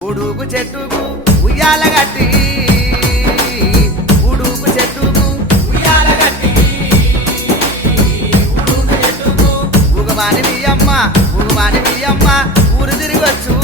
ఉడుకు చెట్టుకు ఉయ్యాల గట్టి ఉడుకు చెట్టుకు ఉయ్యాల గట్టి ఉడుకు చెట్టుకు ఉగమాని మీ అమ్మ ఊరు తిరిగొచ్చు